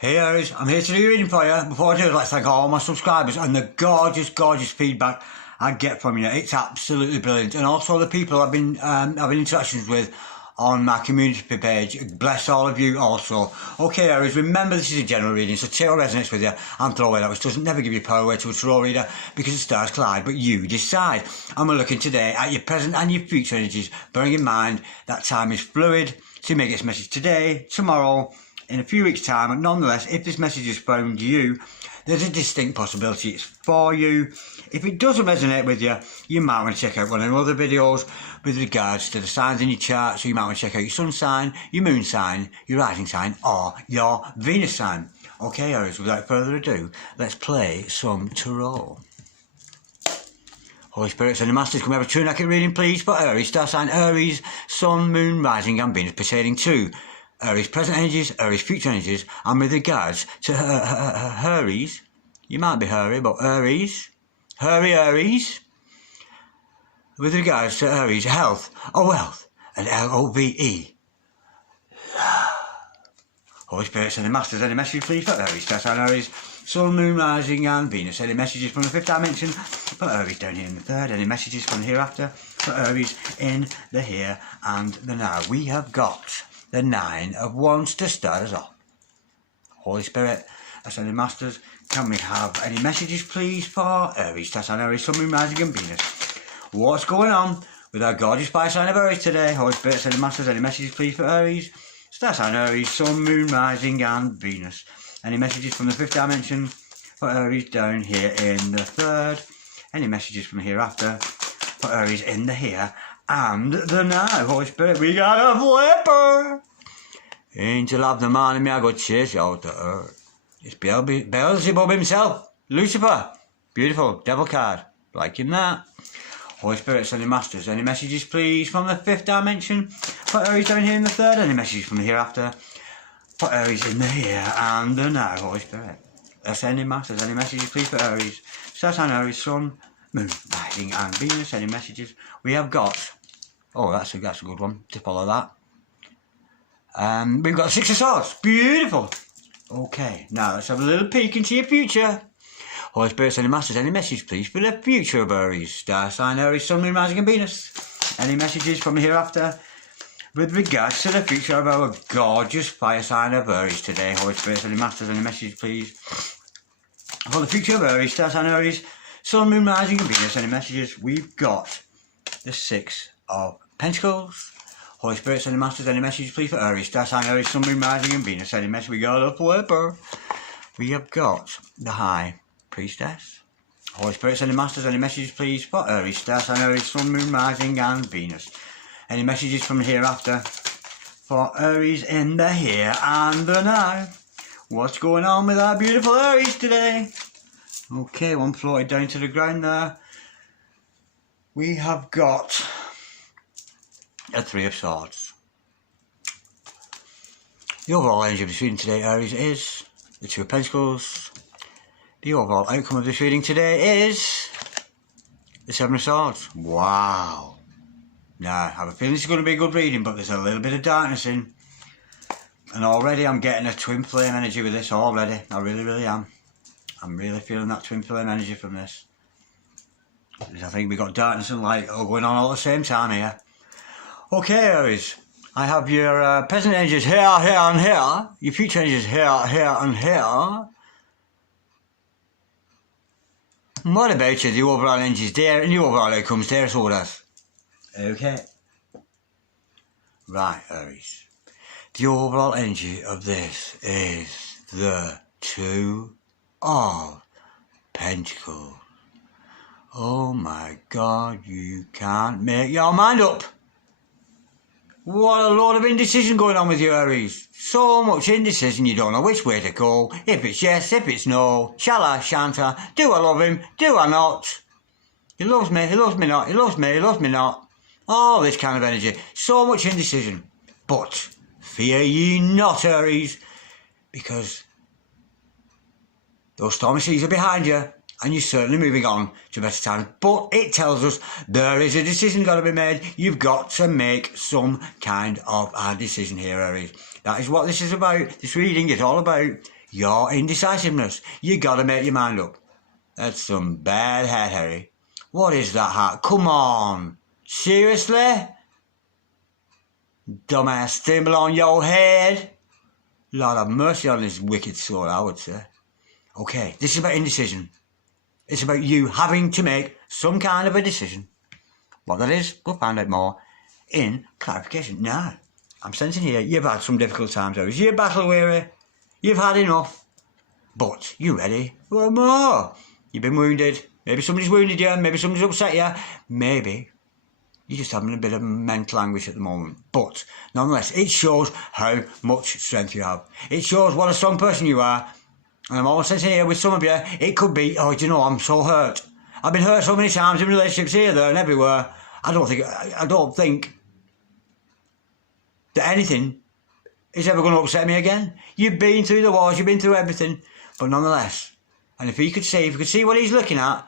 Hey Aries, I'm here to do your reading for you. Before I do, I'd like to thank all my subscribers and the gorgeous feedback I get from you. It's absolutely brilliant. And also the people I've been having interactions with on my community page. Bless all of you also. Okay Aries, remember this is a general reading, so take what resonates with you and throw away that which doesn't. Never give your power away to a tarot reader because the stars collide, but you decide. And we're looking today at your present and your future energies, bearing in mind that time is fluid, so you may get this message today, tomorrow, in a few weeks' time, and nonetheless, if this message is found you, there's a distinct possibility it's for you. If it doesn't resonate with you, you might want to check out one of the other videos with regards to the signs in your chart. So you might want to check out your sun sign, your moon sign, your rising sign, or your Venus sign. Okay, Aries, without further ado, let's play some tarot. Holy Spirits and the Masters, can we have a true and accurate reading, please, for Aries, star sign Aries, sun, moon, rising, and Venus pertaining to Aries present energies, Aries future energies, and with regards to Aries, you might be hurry, but Aries, Aries, with regards to Aries health or wealth, and LOVE. Holy Spirits and the Masters, any message please for Aries, star sign Aries, sun, moon, rising, and Venus. Any messages from the fifth dimension for Aries down here in the third. Any messages from the hereafter for Aries in the here and the now. We have got the Nine of Wands to start us off. Holy Spirit, Ascended Masters, can we have any messages please for Aries, star sign Aries, sun, moon, rising, and Venus? What's going on with our gorgeous fire sign of Aries today? Holy Spirit, Ascended Masters, any messages please for Aries, star sign Aries, sun, moon, rising, and Venus? Any messages from the fifth dimension for Aries down here in the third? Any messages from hereafter for Aries in the here and the now? Holy Spirit, we got a flipper. Angel of the morning, may I go chase you out to earth. It's Beelzebub himself, Lucifer. Beautiful, devil card, liking that. Holy Spirit, Ascended Masters, any messages please from the fifth dimension for Aries down here in the third? Any messages from the hereafter for Aries in the here and the now? Holy Spirit, Ascended Masters, any messages please for Aries, star sign Aries, sun, moon, rising, and Venus? Any messages? We have got, oh, that's a good one to follow that. We've got Six of Swords. Beautiful. Okay, now let's have a little peek into your future. Holy Spirit, Ascended Masters, any message please for the future of Aries, star sign Aries, sun, moon, rising, and Venus? Any messages from hereafter with regards to the future of our gorgeous fire sign of Aries today? Holy Spirit, Ascended Masters, any message please for the future of Aries, star sign Aries, sun, moon, rising, and Venus? Any messages? We've got the Six of Pentacles. Holy Spirit, Ascended Masters, any message please for Aries, star sign Aries, sun, moon, rising, and Venus? Any message? We got a flipper. We have got the High Priestess. Holy Spirit, Ascended Masters, any messages please for Aries, star sign Aries, sun, moon, rising, and Venus? Any messages from hereafter for Aries in the here and the now? What's going on with our beautiful Aries today? Okay, one floated down to the ground there. We have got a Three of Swords. The overall energy of this reading today, Aries, is the Two of Pentacles. The overall outcome of this reading today is the Seven of Swords. Wow. Now, I have a feeling this is going to be a good reading, but there's a little bit of darkness in. And already I'm getting a twin flame energy with this already. I really am. I'm really feeling that twin flame energy from this. I think we've got darkness and light all going on all at the same time here. Okay, Aries. I have your present energies here, and here. Your future energies here, and here. And what about you? The overall energies there and the overall outcomes there, so that's okay. Right, Aries. The overall energy of this is the Two of Pentacles. Oh my God, you can't make your mind up. What a load of indecision going on with you, Aries. So much indecision you don't know which way to go. If it's yes, if it's no. Shall I, shan't I? Do I love him? Do I not? He loves me not. He loves me not. All this kind of energy. So much indecision. But fear ye not, Aries, because those stormy seas are behind you. And you're certainly moving on to better times. But it tells us there is a decision got to be made. You've got to make some kind of a decision here, Aries. That is what this is about. This reading is all about your indecisiveness. You got to make your mind up. That's some bad hat, Harry. What is that hat? Come on. Seriously? Dumbass thimble on your head? Lord have mercy on this wicked soul, I would say. Okay, this is about indecision. It's about you having to make some kind of a decision. What that is, we'll find out more in clarification. Now, I'm sensing here you've had some difficult times, Aries. You're battle weary. You've had enough. But you're ready for more. You've been wounded. Maybe somebody's wounded you. Maybe somebody's upset you. Maybe you're just having a bit of mental anguish at the moment. But nonetheless, it shows how much strength you have. It shows what a strong person you are. And I'm almost sensing here with some of you, it could be, oh, do you know, I'm so hurt. I've been hurt so many times in relationships here, there and everywhere. I don't think that anything is ever going to upset me again. You've been through the wars, you've been through everything. But nonetheless, and if you could see what he's looking at,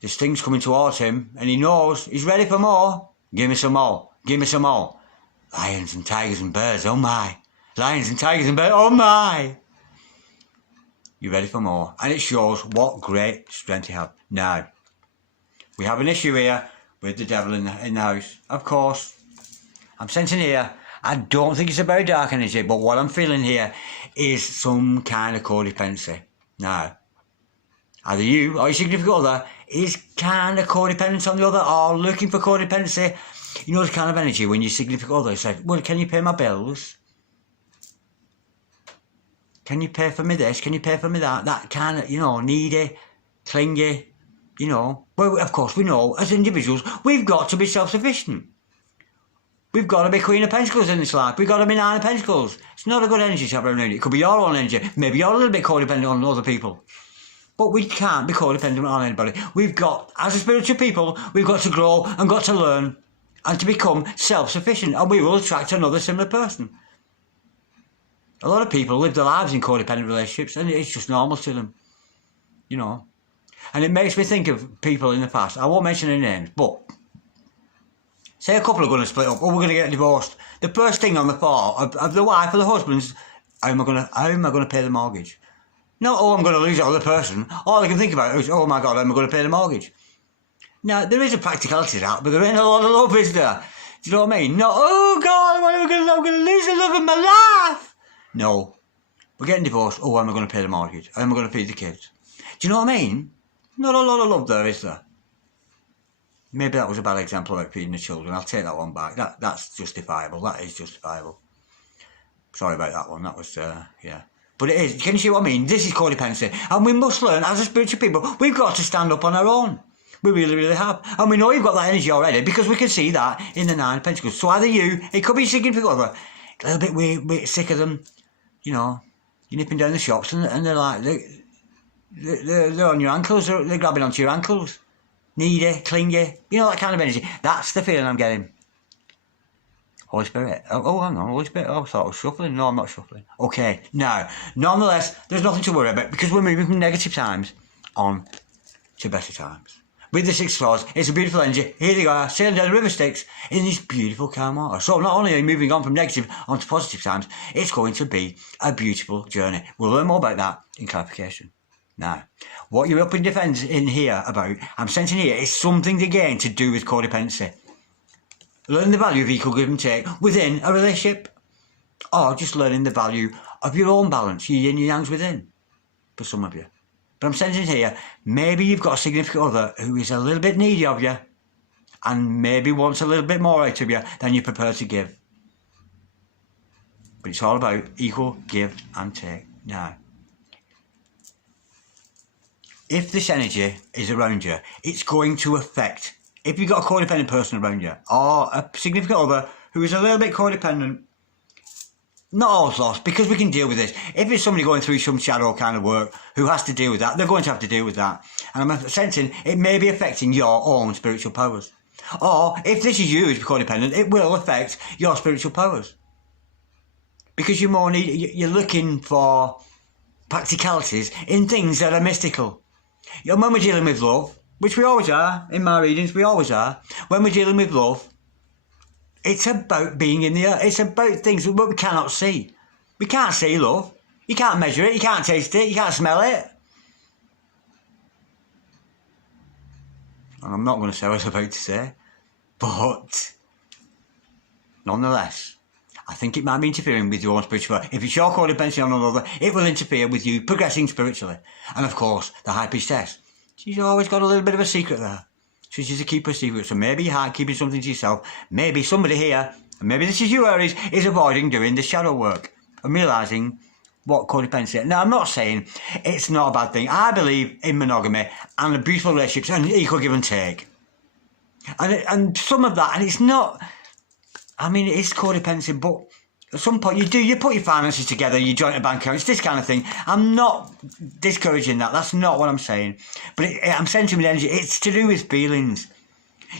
there's things coming towards him, and he knows he's ready for more. Give me some more. Give me some more. Lions and tigers and bears, oh my. Lions and tigers and bears, oh my. You're ready for more. And it shows what great strength you have. Now, we have an issue here with the devil in the house. Of course, I'm sensing here, I don't think it's a very dark energy, but what I'm feeling here is some kind of codependency. Now, either you or your significant other is kind of codependent on the other or looking for codependency. You know the kind of energy when your significant other says, well, can you pay my bills? Can you pay for me this? Can you pay for me that? That kind of, needy, clingy, Well, of course, we know as individuals, we've got to be self-sufficient. We've got to be Queen of Pentacles in this life. We've got to be Nine of Pentacles. It's not a good energy to have around it. It could be your own energy. Maybe you're a little bit codependent on other people. But we can't be codependent on anybody. We've got, as a spiritual people, we've got to grow and got to learn and to become self-sufficient. And we will attract another similar person. A lot of people live their lives in codependent relationships and it's just normal to them. And it makes me think of people in the past. I won't mention their names, but say a couple are going to split up or we're going to get divorced. The first thing on the thought of the wife or the husband's, how am I going to pay the mortgage? Not, oh, I'm going to lose that other person. All I can think about is, oh my God, how am I going to pay the mortgage? Now, there is a practicality to that, but there ain't a lot of love, is there? Do you know what I mean? Not, oh God, I'm going to lose the love of my life. No, we're getting divorced. Oh, how am I going to pay the mortgage? How am I going to feed the kids? Do you know what I mean? Not a lot of love there, is there? Maybe that was a bad example about feeding the children. I'll take that one back. That's justifiable. That is justifiable. Sorry about that one. That was, yeah. But it is. Can you see what I mean? This is codependency. And we must learn, as a spiritual people, we've got to stand up on our own. We really, really have. And we know you've got that energy already because we can see that in the Nine of Pentacles. So either you, it could be significant other, a little bit weird, sick of them. You're nipping down the shops and they're like, they're on your ankles, they're grabbing onto your ankles. Needy, clingy, that kind of energy. That's the feeling I'm getting. Holy Spirit. Oh, hang on, Holy Spirit. Oh, I thought I was shuffling. No, I'm not shuffling. Okay, now, nonetheless, there's nothing to worry about because we're moving from negative times on to better times. With the Six of Swords, it's a beautiful energy. Here they are, sailing down the river Styx in this beautiful calm water. So not only are you moving on from negative onto positive times, it's going to be a beautiful journey. We'll learn more about that in clarification. Now, what you're up in defence in here about, I'm sensing here, is something again to do with codependency. Learning the value of equal give and take within a relationship. Or just learning the value of your own balance, your yin and yangs within, for some of you. But I'm sensing here, maybe you've got a significant other who is a little bit needy of you and maybe wants a little bit more out of you than you're prepared to give. But it's all about equal give and take. Now, if this energy is around you, it's going to affect, if you've got a codependent person around you or a significant other who is a little bit codependent, not all's lost, because we can deal with this. If it's somebody going through some shadow kind of work who has to deal with that, they're going to have to deal with that. And I'm sensing it may be affecting your own spiritual powers. Or if this is you who's codependent, it will affect your spiritual powers. Because you're looking for practicalities in things that are mystical. When we're dealing with love, which we always are, in my readings we always are, when we're dealing with love, it's about being in the earth. It's about things that we cannot see. We can't see love. You can't measure it, you can't taste it, you can't smell it. And I'm not going to say what I was about to say, but nonetheless, I think it might be interfering with your own spiritual. If it's your codependency on another, it will interfere with you progressing spiritually. And of course, the High Priestess, she's always got a little bit of a secret there. So she's a keeper secret. So maybe your heart keeping something to yourself. Maybe somebody here, and maybe this is you, Aries, is avoiding doing the shadow work and realising what codependency is. Now, I'm not saying it's not a bad thing. I believe in monogamy and a beautiful relationships and equal give and take. And some of that, and it's not, I mean, it is codependency, but at some point you put your finances together, you join a bank account, it's this kind of thing. I'm not discouraging that, that's not what I'm saying. But I'm sensing with energy, it's to do with feelings.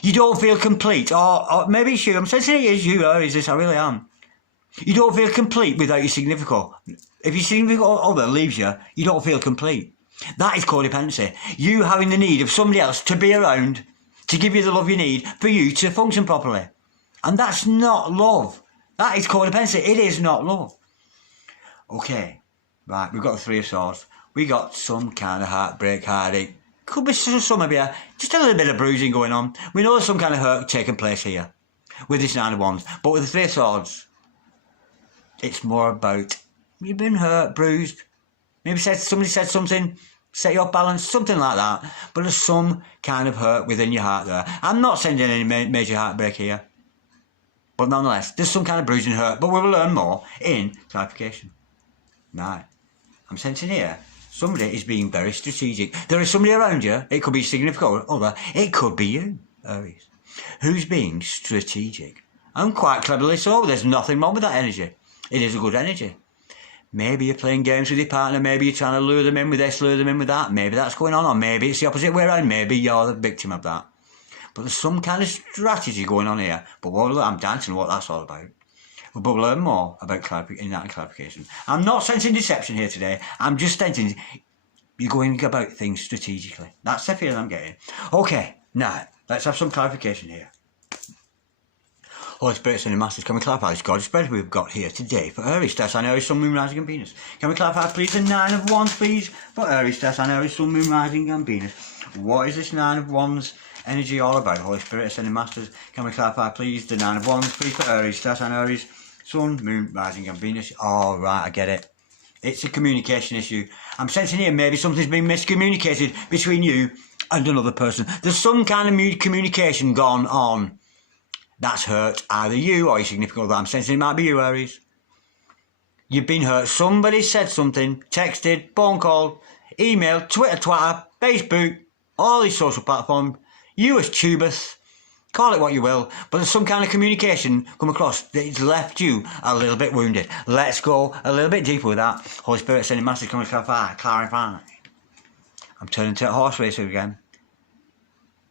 You don't feel complete, or maybe it's you, I'm sensing it is you, or is this, I really am. You don't feel complete without your significant. If your significant other leaves you, you don't feel complete. That is codependency. You having the need of somebody else to be around, to give you the love you need, for you to function properly. And that's not love. That is codependency. It is not love. Okay, right, we've got the Three of Swords. We got some kind of heartbreak, heartache. Could be some of you, just a little bit of bruising going on. We know there's some kind of hurt taking place here with this Nine of Wands. But with the Three of Swords, it's more about you've been hurt, bruised. Maybe somebody said something, set you off balance, something like that. But there's some kind of hurt within your heart there. I'm not sending any major heartbreak here. But nonetheless, there's some kind of bruising hurt. But we will learn more in clarification. Now, I'm sensing here, somebody is being very strategic. There is somebody around you, it could be significant other, it could be you, Aries, who's being strategic. And quite cleverly so, there's nothing wrong with that energy. It is a good energy. Maybe you're playing games with your partner, maybe you're trying to lure them in with this, lure them in with that, maybe that's going on, or maybe it's the opposite way around, maybe you're the victim of that. But there's some kind of strategy going on here, but I'm dancing what that's all about. But we'll learn more about clarification. I'm not sensing deception here today, I'm just sensing you're going about things strategically. That's the feeling I'm getting. Okay, now, let's have some clarification here. Holy Spirit, Son and Masters, can we clarify this gorgeous spread we've got here today for Aries, Tess, and Aries, Sun, Moon, Rising and Venus? Can we clarify, please, the Nine of Wands, please, for Aries, Tess, and Aries, Sun, Moon, Rising and Venus? What is this Nine of Wands energy all about? Holy Spirit, Ascending Masters, can we clarify, please, the Nine of Wands, please, for Aries, Tess, and Aries, Sun, Moon, Rising and Venus? All right, I get it. It's a communication issue. I'm sensing here maybe something's been miscommunicated between you and another person. There's some kind of communication gone on that's hurt either you or your significant other. I'm sensing it might be you, Aries. You've been hurt. Somebody said something, texted, phone call, email, Twitter, Facebook, all these social platforms. You as Tubus, call it what you will, but there's some kind of communication come across that's left you a little bit wounded. Let's go a little bit deeper with that. Holy Spirit, sending message, coming to clarify. I'm turning to a horse racer again.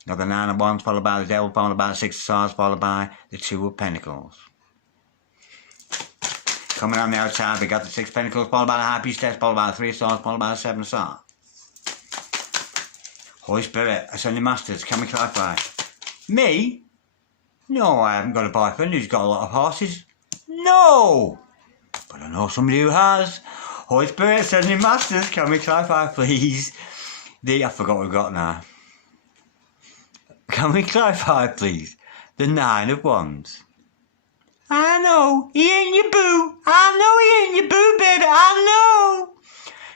Now the Nine of Wands, followed by the Devil, followed by the Six of Swords, followed by the Two of Pentacles. Coming on the outside, we got the Six of Pentacles, followed by the High Priestess, followed by the Three of Swords, followed by the Seven of Swords. Holy Spirit, Ascending Masters, can we clarify? Me? No, I haven't got a boyfriend who's got a lot of horses. No! But I know somebody who has. Holy Spirit, Ascending Masters, can we clarify, please? I forgot what we've got now. Can we clarify, please? The Nine of Wands. I know, he ain't your boo. I know he ain't your boo, baby. I know.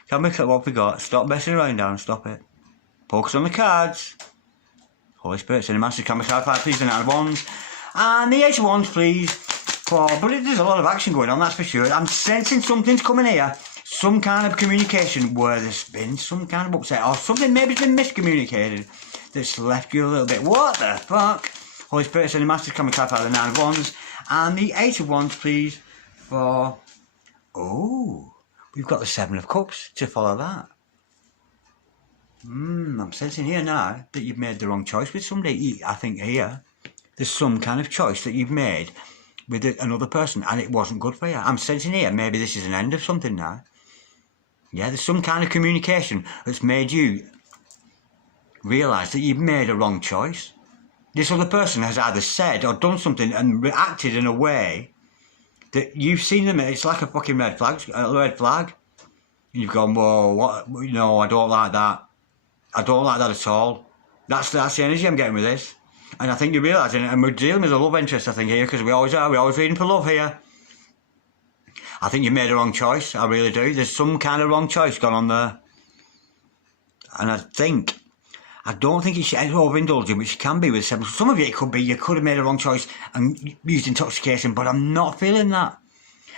Can we clarify what we got? Stop messing around, Darren. Stop it. Focus on the cards. Holy Spirit, Sending Masters, can we clarify, please? The Nine of Wands. And the Eight of Wands, please. But there's a lot of action going on, that's for sure. I'm sensing something's coming here. Some kind of communication where there's been some kind of upset or something maybe's been miscommunicated that's left you a little bit. What the fuck? Holy Spirit, Sending Masters, can we clarify the Nine of Wands? And the Eight of Wands, please, for... Oh, we've got the Seven of Cups to follow that. I'm sensing here now that you've made the wrong choice with somebody. I think here, there's some kind of choice that you've made with another person and it wasn't good for you. I'm sensing here, maybe this is an end of something now. Yeah, there's some kind of communication that's made you realise that you've made a wrong choice. This other person has either said or done something and reacted in a way that you've seen them, it's like a fucking red flag. And you've gone, whoa, what? No, I don't like that. I don't like that at all. That's the energy I'm getting with this. And I think you're realising, and we're dealing with a love interest, I think, here, because we always are. We're always reading for love here. I think you made a wrong choice. I really do. There's some kind of wrong choice gone on there. And I don't think it's overindulging, which can be with seven. Some of it could be you could have made a wrong choice and used intoxication, but I'm not feeling that.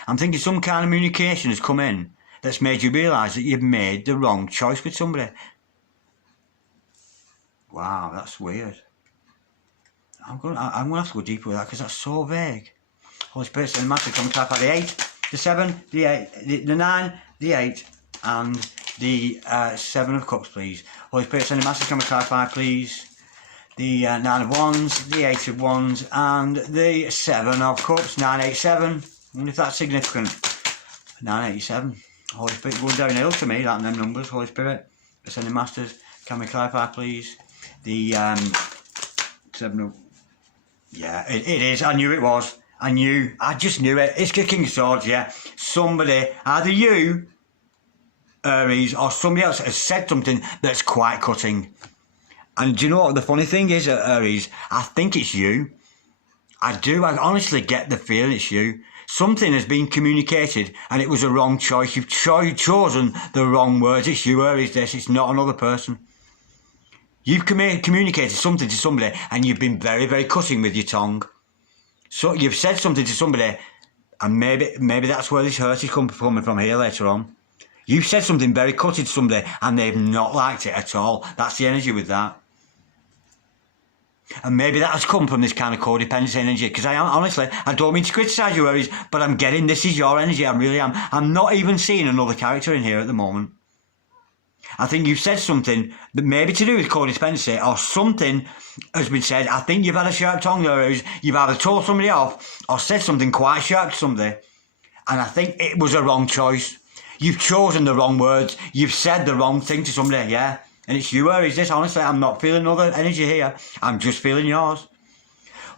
I'm thinking some kind of communication has come in that's made you realise that you've made the wrong choice with somebody. Wow, that's weird. I'm gonna have to go deeper with that because that's so vague. Holy Spirit, send master, come and clarify the 8, the 7, the 8, the 9, the 8, and the 7 of Cups, please. Holy Spirit, send a master, come and clarify, please. The 9 of Wands, the 8 of Wands, and the 7 of Cups, 987. I wonder if that's significant. 987. Holy Spirit, going downhill to me, that and them numbers. Holy Spirit, send the masters, can we clarify, please? The 7 of... Yeah, it is. I knew it was. I just knew it. It's the King of Swords, yeah. Somebody, either you, Aries, or somebody else has said something that's quite cutting. And do you know what the funny thing is, Aries? I think it's you. I do. I honestly get the feeling it's you. Something has been communicated and it was a wrong choice. You've chosen the wrong words. It's you, Aries, this. It's not another person. You've communicated something to somebody and you've been very, very cutting with your tongue. So you've said something to somebody and maybe that's where this hurt is coming from here later on. You've said something very cutting to somebody and they've not liked it at all. That's the energy with that. And maybe that has come from this kind of codependency energy, because honestly, I don't mean to criticise you, Aries, but I'm getting this is your energy, I really am. I'm not even seeing another character in here at the moment. I think you've said something that maybe to do with codependency, or something has been said. I think you've had a sharp tongue there, Aries. You've either told somebody off or said something quite sharp to somebody, and I think it was a wrong choice. You've chosen the wrong words. You've said the wrong thing to somebody, yeah. And it's you, Aries, this. Honestly, I'm not feeling another energy here. I'm just feeling yours.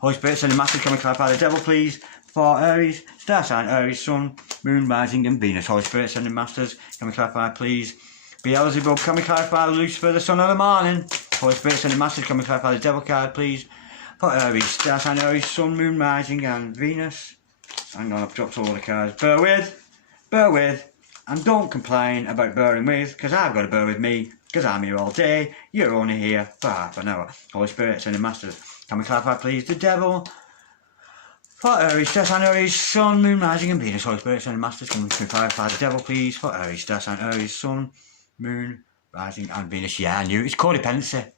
Holy Spirit, send a massive, can we clarify the devil, please? For Aries, star sign, Aries, Sun, Moon, Rising, and Venus. Holy Spirit, send in masters, can we clarify, please? Beelzebub, can we clarify Lucifer, the son of the morning? Holy Spirit, send in masters, can we clarify the devil card, please? For Aries, star sign, Aries, Sun, Moon, Rising, and Venus. Hang on, I've dropped all the cards. Bear with, and don't complain about bearing with, because I've got to bear with me. Because I'm here all day, you're only here for half an hour. Holy Spirit, send in masters. Can we clarify, please, the devil? For Aries, star sign, Aries, Sun, Moon, Rising, and Venus. Holy Spirit, send in masters. Can we clarify the devil, please? For Aries, star sign, Aries, Sun, Moon, Rising, and Venus. Yeah, I knew. It's codependency.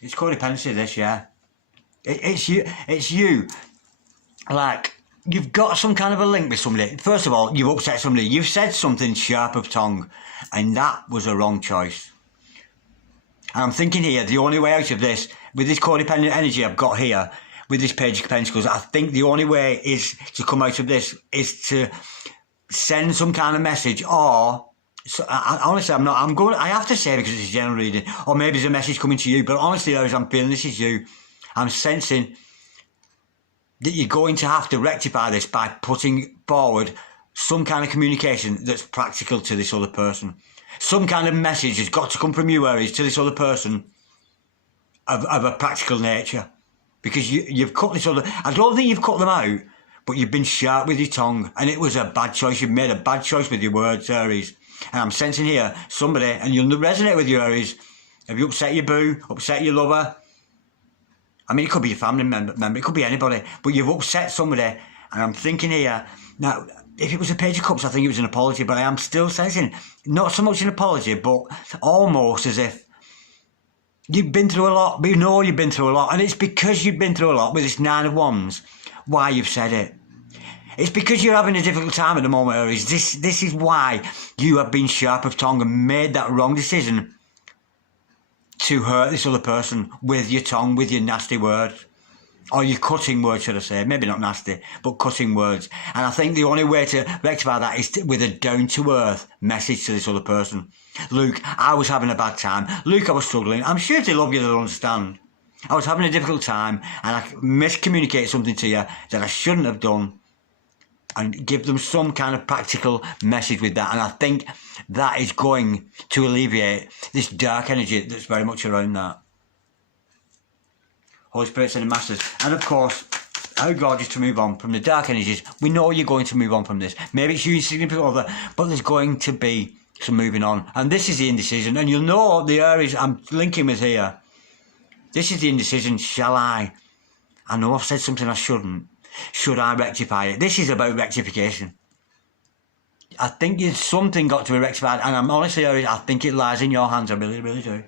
It's codependency, this, yeah. It's you. Like, you've got some kind of a link with somebody. First of all, you've upset somebody. You've said something sharp of tongue, and that was a wrong choice. And I'm thinking here, the only way out of this, with this codependent energy I've got here, with this Page of Pentacles, I think the only way is to come out of this is to send some kind of message, or honestly, I have to say, because it's a general reading, or maybe there's a message coming to you, but honestly, as I'm feeling this is you, I'm sensing that you're going to have to rectify this by putting forward some kind of communication that's practical to this other person. Some kind of message has got to come from you, Aries, to this other person of a practical nature. Because you've cut this other... I don't think you've cut them out, but you've been sharp with your tongue, and it was a bad choice. You've made a bad choice with your words, Aries. And I'm sensing here, somebody, and you'll resonate with you, Aries. Have you upset your boo, upset your lover? I mean, it could be your family member, it could be anybody, but you've upset somebody, and I'm thinking here, now, if it was a Page of Cups, I think it was an apology, but I am still sensing, not so much an apology, but almost as if you've been through a lot, but you know you've been through a lot, and it's because you've been through a lot with this 9 of Wands, why you've said it. It's because you're having a difficult time at the moment, Aries. This is why you have been sharp of tongue and made that wrong decision to hurt this other person with your tongue, with your nasty words. Or your cutting words, should I say. Maybe not nasty, but cutting words. And I think the only way to rectify that is with a down-to-earth message to this other person. Luke, I was having a bad time. Luke, I was struggling. I'm sure they love you, they'll understand. I was having a difficult time, and I miscommunicated something to you that I shouldn't have done. and give them some kind of practical message with that. And I think that is going to alleviate this dark energy that's very much around that. Holy Spirit, sending masters. And of course, how gorgeous to move on from the dark energies. We know you're going to move on from this. Maybe it's you and significant other, but there's going to be some moving on. And this is the indecision. And you'll know the Aries I'm linking with here. This is the indecision. Shall I? I know I've said something I shouldn't. Should I rectify it? This is about rectification. I think there's something got to be rectified. And I'm honestly, Aries, I think it lies in your hands. I really, really do.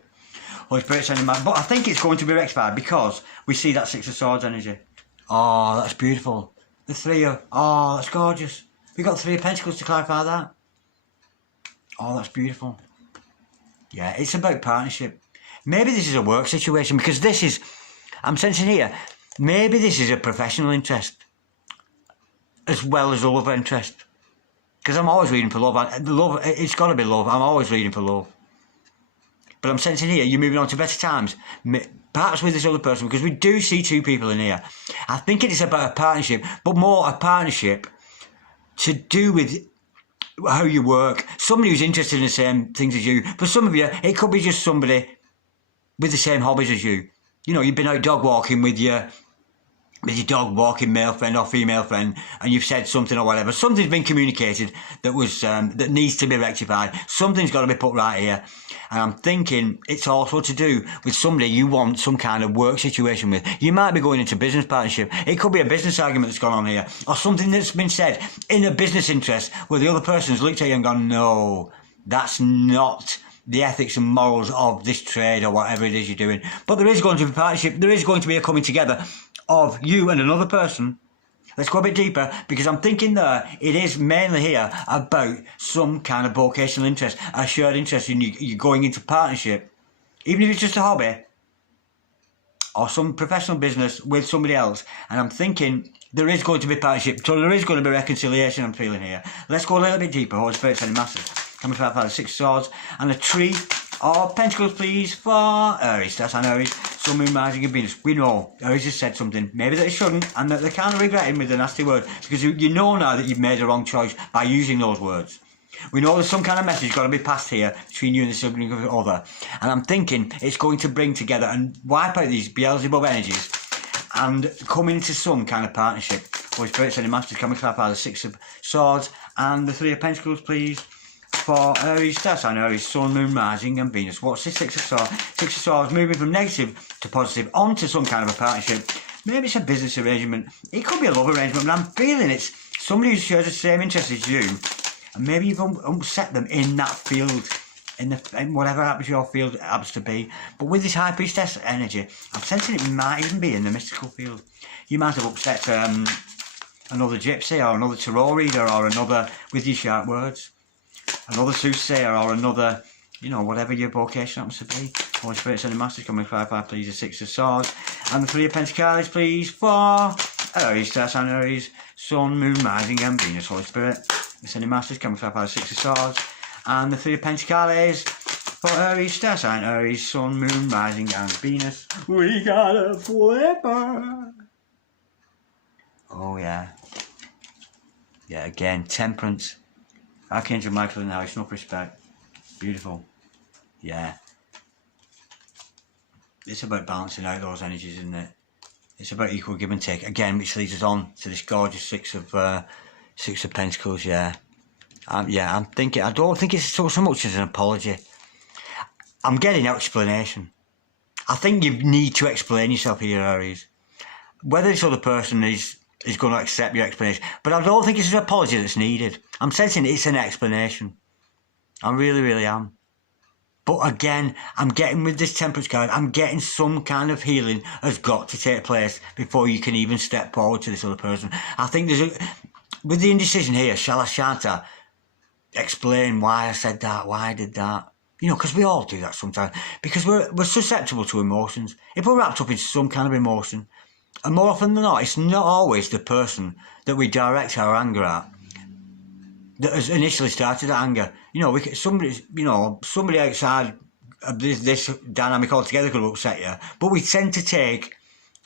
Holy Spirit sending my... But I think it's going to be rectified because we see that Six of Swords energy. Oh, that's beautiful. The Three of... Oh, that's gorgeous. We got Three of Pentacles to clarify that. Oh, that's beautiful. Yeah, it's about partnership. Maybe this is a work situation because this is... I'm sensing here, maybe this is a professional interest as well as a love interest. Because I'm always reading for love. Love, it's got to be love. I'm always reading for love. But I'm sensing here, you're moving on to better times. Perhaps with this other person, because we do see two people in here. I think it is about a partnership, but more a partnership to do with how you work. Somebody who's interested in the same things as you. For some of you, it could be just somebody with the same hobbies as you. You know, you've been out dog walking with your dog walking male friend or female friend, and you've said something or whatever. Something's been communicated that was that needs to be rectified. Something's got to be put right here. And I'm thinking it's also to do with somebody you want some kind of work situation with. You might be going into business partnership. It could be a business argument that's gone on here, or something that's been said in a business interest where the other person's looked at you and gone, no, that's not the ethics and morals of this trade or whatever it is you're doing. But there is going to be partnership. There is going to be a coming together of you and another person. Let's go a bit deeper, because I'm thinking there it is mainly here about some kind of vocational interest, a shared interest in you going into partnership, even if it's just a hobby or some professional business with somebody else. And I'm thinking there is going to be partnership, so there is going to be reconciliation. I'm feeling here. Let's go a little bit deeper. Holy Spirit sending masters. Coming for the Six of Swords and a Tree of Pentacles, please, for Aries. That's an Aries, Sun, Moon, Rising and Venus. We know Aries has said something, maybe that it shouldn't, and that they're kind of regretting with the nasty word, because you know now that you've made a wrong choice by using those words. We know there's some kind of message got to be passed here between you and the significant other, and I'm thinking it's going to bring together and wipe out these Beelzebub energies and come into some kind of partnership. Holy Spirit sending masters, can we clarify the Six of Swords and the Three of Pentacles, please, for Aries? That's an Aries, Sun, Moon, Rising and Venus. What's the Six of Swords? Six of Swords moving from negative to positive onto some kind of a partnership. Maybe it's a business arrangement. It could be a love arrangement, but I'm feeling it's somebody who shares the same interest as you, and maybe you've upset them in that field, in whatever happens your field happens to be. But with this High Priestess energy, I'm sensing it might even be in the mystical field. You might have upset another gypsy or another tarot reader or another, with your sharp words, another soothsayer or another, you know, whatever your vocation happens to be. Holy Spirit sending masters, coming 5-5, please, the Six of Swords and the Three of Pentacles, please, for Aries, that's an Aries, Sun, Moon, Rising and Venus. Holy Spirit sending masters, coming 5-5, Six of Swords and the Three of Pentacles for Aries, that's an Aries, Sun, Moon, Rising and Venus. We got a flipper. Oh yeah. Yeah, again, Temperance. Archangel Michael in the house, enough respect. Beautiful. Yeah. It's about balancing out those energies, isn't it? It's about equal give and take. Again, which leads us on to this gorgeous Six of Pentacles, yeah. I'm thinking, I don't think it's so much as an apology. I'm getting an explanation. I think you need to explain yourself here, Aries. Whether this other person is going to accept your explanation, but I don't think it's an apology that's needed. I'm sensing it's an explanation. I really, really am. But again, I'm getting with this Temperance card, I'm getting some kind of healing has got to take place before you can even step forward to this other person. I think there's with the indecision here, shall I, shan't I explain why I said that, why I did that? You know, because we all do that sometimes. Because we're susceptible to emotions. If we're wrapped up in some kind of emotion, and more often than not, it's not always the person that we direct our anger at that has initially started that anger. You know, somebody outside of this dynamic altogether could upset you, but we tend to take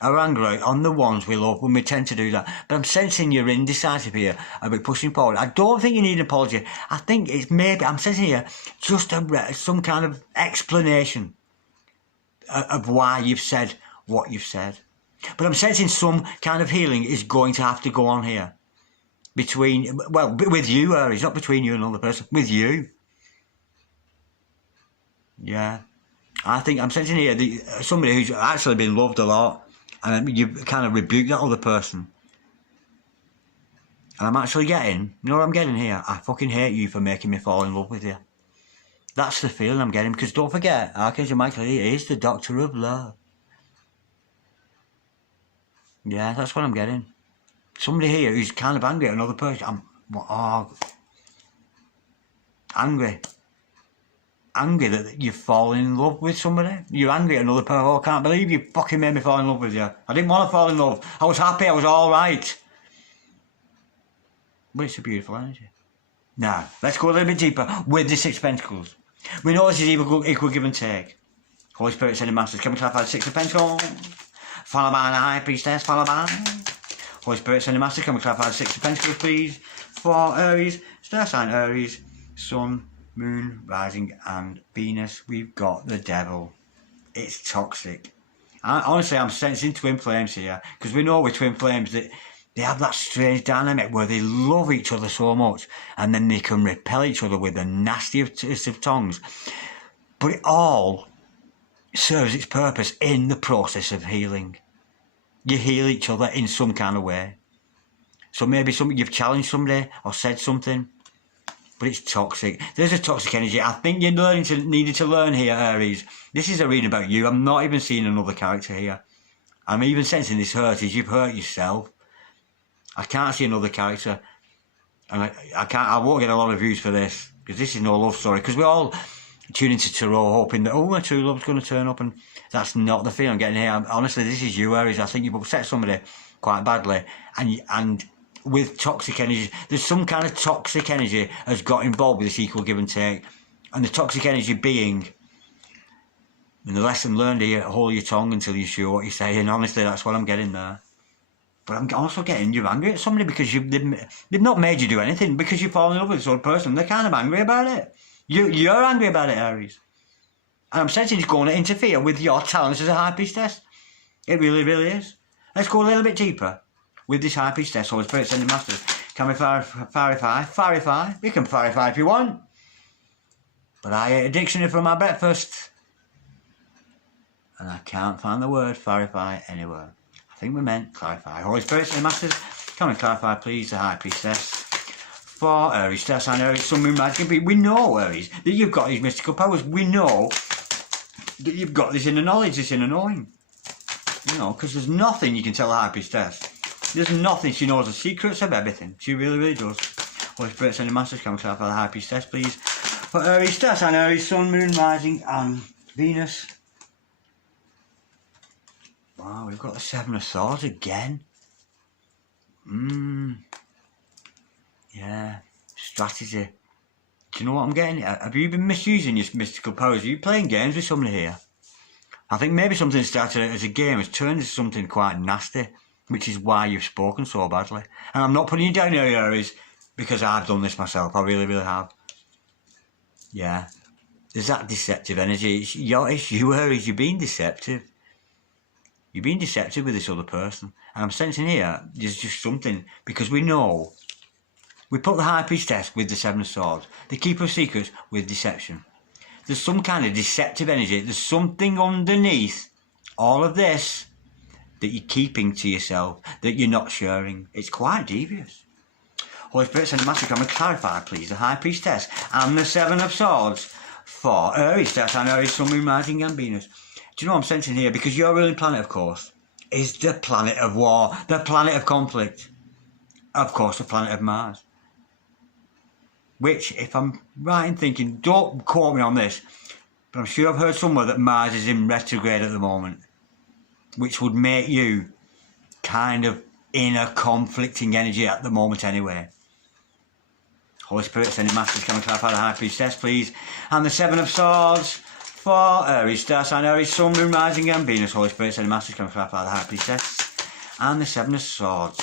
are angry on the ones we love when we tend to do that. But I'm sensing you're indecisive here about pushing forward. I don't think you need an apology. I think it's maybe, I'm sensing here, just some kind of explanation of why you've said what you've said. But I'm sensing some kind of healing is going to have to go on here. With you, Aries, not between you and another person, with you. Yeah. I think I'm sensing here somebody who's actually been loved a lot, and you kind of rebuke that other person. And I'm actually getting, you know what I'm getting here? I fucking hate you for making me fall in love with you. That's the feeling I'm getting, because don't forget, Archangel Michael is the Doctor of Love. Yeah, that's what I'm getting. Somebody here who's kind of angry at another person. Angry. Angry that you've fallen in love with somebody. You're angry at another person. Oh, I can't believe you fucking made me fall in love with you. I didn't want to fall in love. I was happy. I was all right. But it's a beautiful energy. Now, let's go a little bit deeper with the Six of Pentacles. We know this is equal give and take. Holy Spirit, sending masters. Can we clarify the Six of Pentacles? Followed by the High Priestess. Followed by Holy Spirit, sending masters. Can we clarify the Six of Pentacles, please? For Aries, star sign Aries, Sun, Moon, Rising and Venus. We've got the Devil. It's toxic. Honestly, I'm sensing twin flames here, because we know with twin flames that they have that strange dynamic where they love each other so much, and then they can repel each other with the nastiest of tongues. But it all serves its purpose in the process of healing. You heal each other in some kind of way. So maybe you've challenged somebody or said something, but it's toxic. There's a toxic energy. I think you're needed to learn here, Aries. This is a reading about you. I'm not even seeing another character here. I'm even sensing this hurt is you've hurt yourself. I can't see another character, and I won't get a lot of views for this, because this is no love story, because we all tune into tarot hoping that, my true love's going to turn up, and that's not the feeling I'm getting here. Honestly, this is you, Aries. I think you've upset somebody quite badly, and with toxic energy, there's some kind of toxic energy has got involved with this equal give and take, and the toxic energy being, and the lesson learned here, hold your tongue until you're sure what you're saying. Honestly, that's what I'm getting there. But I'm also getting you're angry at somebody because they've not made you do anything, because you've fallen in love with this other person. They're kind of angry about it. You're angry about it, Aries. And I'm sensing it's going to interfere with your talents as a High Priestess. It really, really is. Let's go a little bit deeper with this High Priestess. Holy Spirit, sending masters. Can we clarify? We can clarify if you want. But I ate a dictionary for my breakfast, and I can't find the word clarify anywhere. I think we meant clarify. Holy Spirit, sending masters. Can we clarify, please, the High Priestess? For Aries, star sign Aries, Sun, Moon, Rising. We know, Aries, that you've got these mystical powers. We know that you've got this inner knowledge, this inner knowing. You know, because there's nothing you can tell a High Priestess. There's nothing. She knows the secrets of everything. She really, really does. Holy Spirit, sending masters. Can we clarify the High Priestess, please? For Aries, star sign Aries, Sun, Moon, Rising and Venus. Wow, we've got the Seven of Swords again. Yeah, strategy. Do you know what I'm getting? Have you been misusing your mystical powers? Are you playing games with somebody here? I think maybe something started as a game has turned into something quite nasty, which is why you've spoken so badly. And I'm not putting you down here, Aries, because I've done this myself. I really, really have. Yeah. There's that deceptive energy. It's you, Aries. You're being deceptive. You're being deceptive with this other person. And I'm sensing here, there's just something, because we know, we put the High Priestess with the Seven of Swords, the Keeper of Secrets with deception. There's some kind of deceptive energy. There's something underneath all of this that you're keeping to yourself, that you're not sharing. It's quite devious. Holy Spirit, send a master. Can we clarify, please, the High Priestess and the Seven of Swords for Aries, star sign Aries, Sun, Moon, Rising and Venus. Do you know what I'm sensing here? Because your ruling planet, of course, is the planet of war, the planet of conflict. Of course, the planet of Mars. Which, if I'm right in thinking, don't quote me on this, but I'm sure I've heard somewhere that Mars is in retrograde at the moment, which would make you kind of in a conflicting energy at the moment anyway. Holy Spirit, sending masters, can we clarify the High Priestess, please? And the Seven of Swords For Aries, star sign Aries, Sun, Moon, Rising and Venus, Holy Spirit, Sending Masters, come clarify the High Priestess. And the Seven of Swords.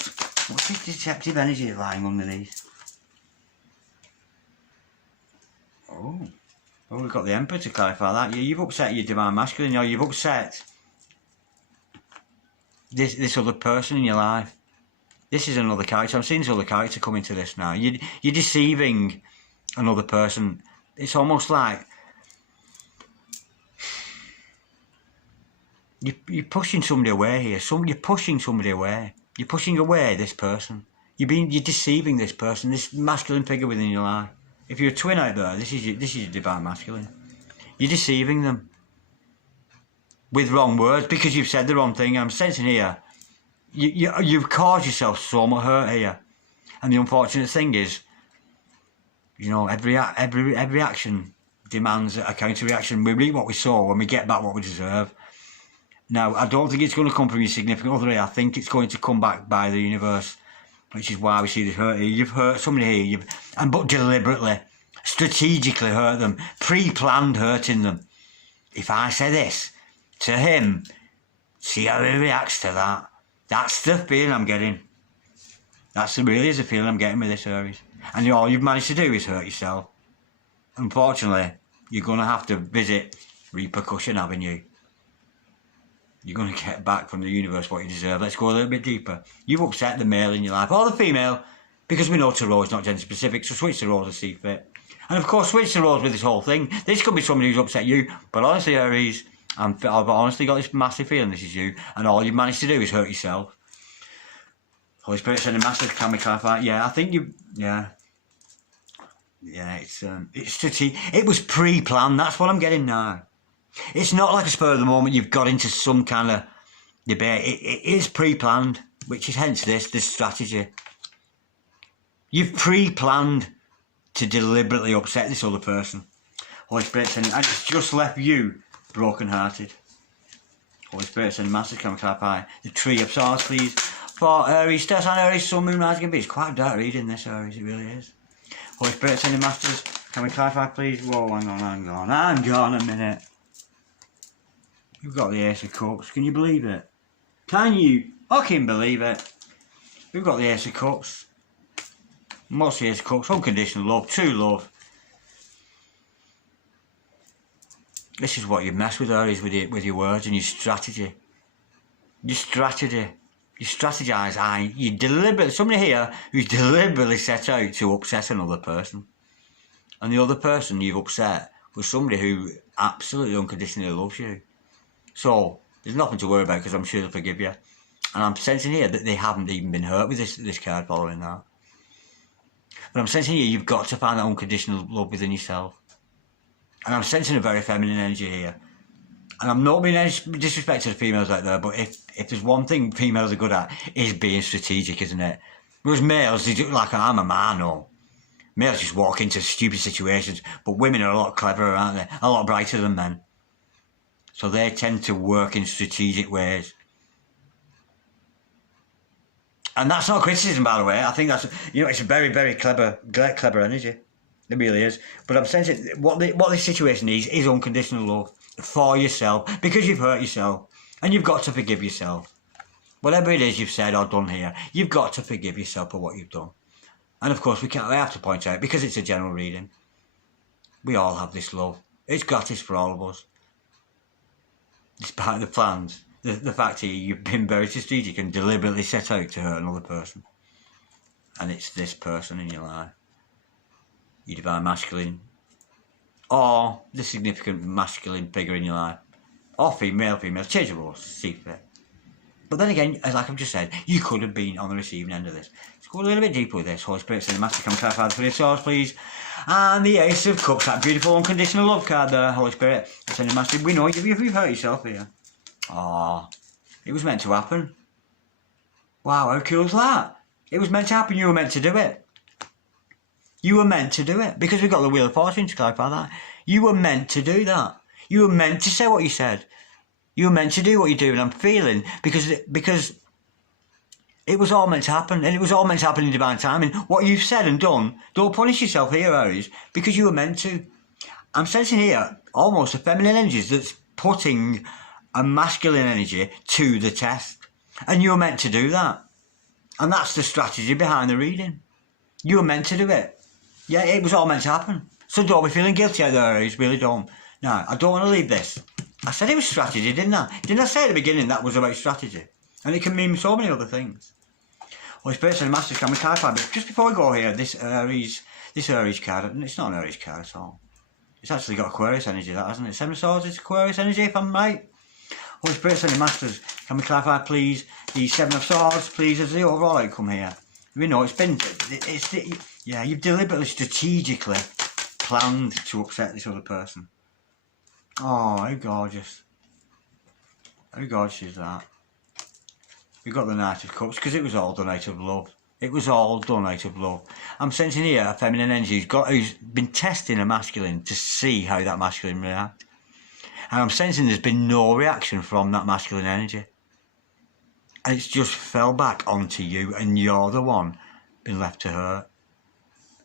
What's this deceptive energy lying under these? Oh. Well, we've got the Emperor to clarify that. You've upset your Divine Masculine, or you've upset this other person in your life. This is another character. I'm seeing this other character come into this now. You're deceiving another person. It's almost like you're pushing somebody away here. You're pushing somebody away. You're pushing away this person. You're deceiving this person, this masculine figure within your life. If you're a twin out there, this is your Divine Masculine. You're deceiving them with wrong words because you've said the wrong thing. I'm sensing here, you've caused yourself so much hurt here. And the unfortunate thing is, you know, every action demands a counter reaction. We reap what we sow when we get back what we deserve. Now, I don't think it's going to come from your significant other here. I think it's going to come back by the universe, which is why we see this hurt here. You've hurt somebody here, but deliberately, strategically hurt them, pre-planned hurting them. If I say this to him, see how he reacts to that. That's the feeling I'm getting. That's really is the feeling I'm getting with this Aries. And all you've managed to do is hurt yourself. Unfortunately, you're going to have to visit repercussion, haven't you? You're going to get back from the universe what you deserve. Let's go a little bit deeper. You've upset the male in your life, or the female, because we know tarot is not gender specific, so switch the roles as see fit. And of course, switch the roles with this whole thing. This could be somebody who's upset you, but honestly, Aries, I've honestly got this massive feeling this is you, and all you've managed to do is hurt yourself. Holy Spirit sending masters, can we clarify? Yeah, I think you, yeah, it's strategic. It was pre-planned, that's what I'm getting now. It's not like a spur of the moment you've got into some kind of debate. It is pre-planned, which is hence this strategy. You've pre-planned to deliberately upset this other person. Holy Spirit sending, and it's just left you broken-hearted. Holy Spirit sending masters, can we clarify? The Tree of Swords, please. For Aries, star sign Aries, Sun, Moon, Rising and Venus. It's quite dark reading this, Aries, it really is. Holy Spirit sending masters, can we clarify, please? Whoa, hang on a minute. You've got the Ace of Cups. Can you believe it? Can you fucking believe it? We've got the Ace of Cups. What's the Ace of Cups? Unconditional love, true love. This is what you mess with, Aries, with your words and your strategy. You strategise. You deliberately, somebody here who's deliberately set out to upset another person. And the other person you've upset was somebody who absolutely unconditionally loves you. So, there's nothing to worry about because I'm sure they'll forgive you. And I'm sensing here that they haven't even been hurt with this card following that. But I'm sensing here you've got to find that unconditional love within yourself. And I'm sensing a very feminine energy here. And I'm not being any disrespect to the females out there, but if there's one thing females are good at, is being strategic, isn't it? Whereas males, they do like, I'm a man, or males just walk into stupid situations, but women are a lot cleverer, aren't they? A lot brighter than men. So they tend to work in strategic ways. And that's not criticism, by the way. I think that's, you know, it's a very, very clever energy. It really is. But I'm sensing what this situation is unconditional love for yourself, because you've hurt yourself. And you've got to forgive yourself. Whatever it is you've said or done here, you've got to forgive yourself for what you've done. And of course, we have to point out, because it's a general reading, we all have this love. It's gratis for all of us. Despite the plans, the fact here, you've been very strategic and deliberately set out to hurt another person. And it's this person in your life. Your Divine Masculine. Or the significant masculine figure in your life. Or female, change the roles, see fit. But then again, as like I've just said, you could have been on the receiving end of this. Let's go a little bit deeper with this. Holy Spirit, send the Master, come clarify the Three of Swords, please. And the Ace of Cups, that beautiful unconditional love card there, Holy Spirit. Send the Master, we know you've hurt yourself here. Oh, it was meant to happen. Wow, how cool is that? It was meant to happen, you were meant to do it. You were meant to do it, because we've got the Wheel of Fortune to clarify that. You were meant to do that. You were meant to say what you said. You were meant to do what you do, and I'm feeling, because it was all meant to happen, and it was all meant to happen in divine timing. What you've said and done, don't punish yourself here, Aries, because you were meant to. I'm sensing here almost a feminine energy that's putting a masculine energy to the test. And you're meant to do that. And that's the strategy behind the reading. You were meant to do it. Yeah, it was all meant to happen. So don't be feeling guilty out there, Aries. Really don't. Now, I don't want to leave this. I said it was strategy, didn't I? Didn't I say at the beginning that was about strategy? And it can mean so many other things. Holy Spirit and Masters, can we clarify? But just before we go here, this Aries card, it's not an Aries card at all. It's actually got Aquarius energy, that, hasn't it? Seven of Swords, it's Aquarius energy, if I'm right. Holy Spirit and Masters, can we clarify, please, the Seven of Swords, please, as the overall outcome here? We know yeah, you've deliberately, strategically planned to upset this other person. Oh, how gorgeous. How gorgeous is that? We got the Knight of Cups, because it was all done out of love. It was all done out of love. I'm sensing here a feminine energy who's been testing a masculine to see how that masculine reacts. And I'm sensing there's been no reaction from that masculine energy. And it's just fell back onto you, and you're the one been left to hurt.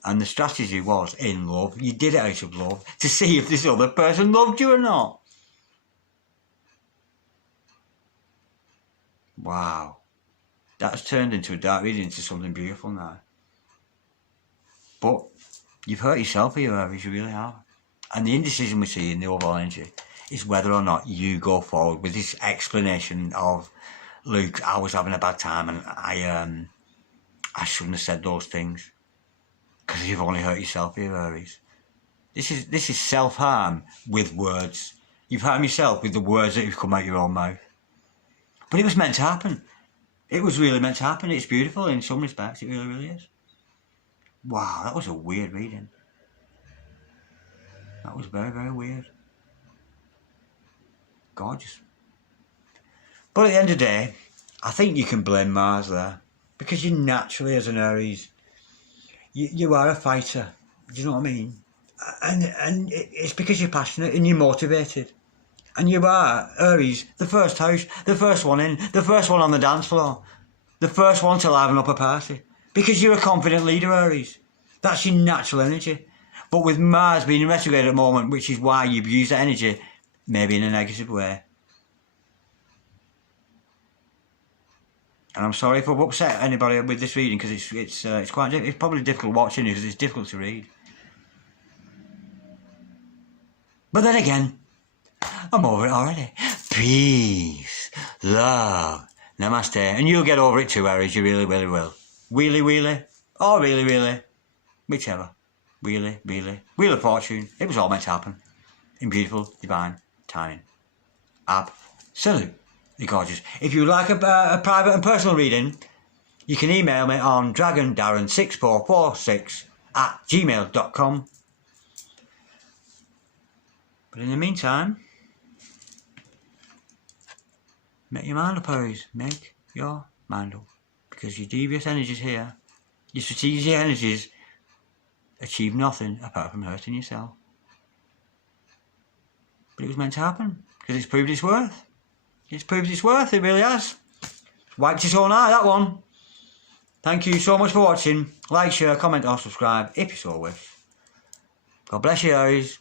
And the strategy was in love. You did it out of love to see if this other person loved you or not. Wow. That's turned into a dark reading, into something beautiful now. But you've hurt yourself here, Aries, you really have. And the indecision we see in the overall energy is whether or not you go forward with this explanation of, Luke, I was having a bad time and I shouldn't have said those things. Because you've only hurt yourself here, Aries. This is self-harm with words. You've harmed yourself with the words that have come out your own mouth. But it was meant to happen. It was really meant to happen. It's beautiful in some respects. It really, really is. Wow, that was a weird reading. That was very, very weird. Gorgeous. But at the end of the day, I think you can blame Mars there. Because you naturally, as an Aries, you are a fighter. Do you know what I mean? And it's because you're passionate and you're motivated. And you are, Aries, the first house, the first one in, the first one on the dance floor, the first one to liven up a party. Because you're a confident leader, Aries. That's your natural energy. But with Mars being retrograde at the moment, which is why you've used that energy, maybe in a negative way. And I'm sorry if I've upset anybody with this reading, because it's probably difficult watching it, because it's difficult to read. But then again, I'm over it already. Peace, love, namaste. And you'll get over it too, Aries, you really, really will. Wheelie, wheelie, or really, really, whichever. Wheelie, wheelie, wheel of fortune. It was all meant to happen. In beautiful, divine timing. Absolutely gorgeous. If you like a private and personal reading, you can email me on dragondarren6446@gmail.com. But in the meantime, make your mind up, Aries. Make your mind up. Because your devious energies here, your strategic energies, achieve nothing apart from hurting yourself. But it was meant to happen. Because it's proved its worth. It's proved its worth, it really has. Wiped its own eye, that one. Thank you so much for watching. Like, share, comment or subscribe if you so wish. God bless you, Aries.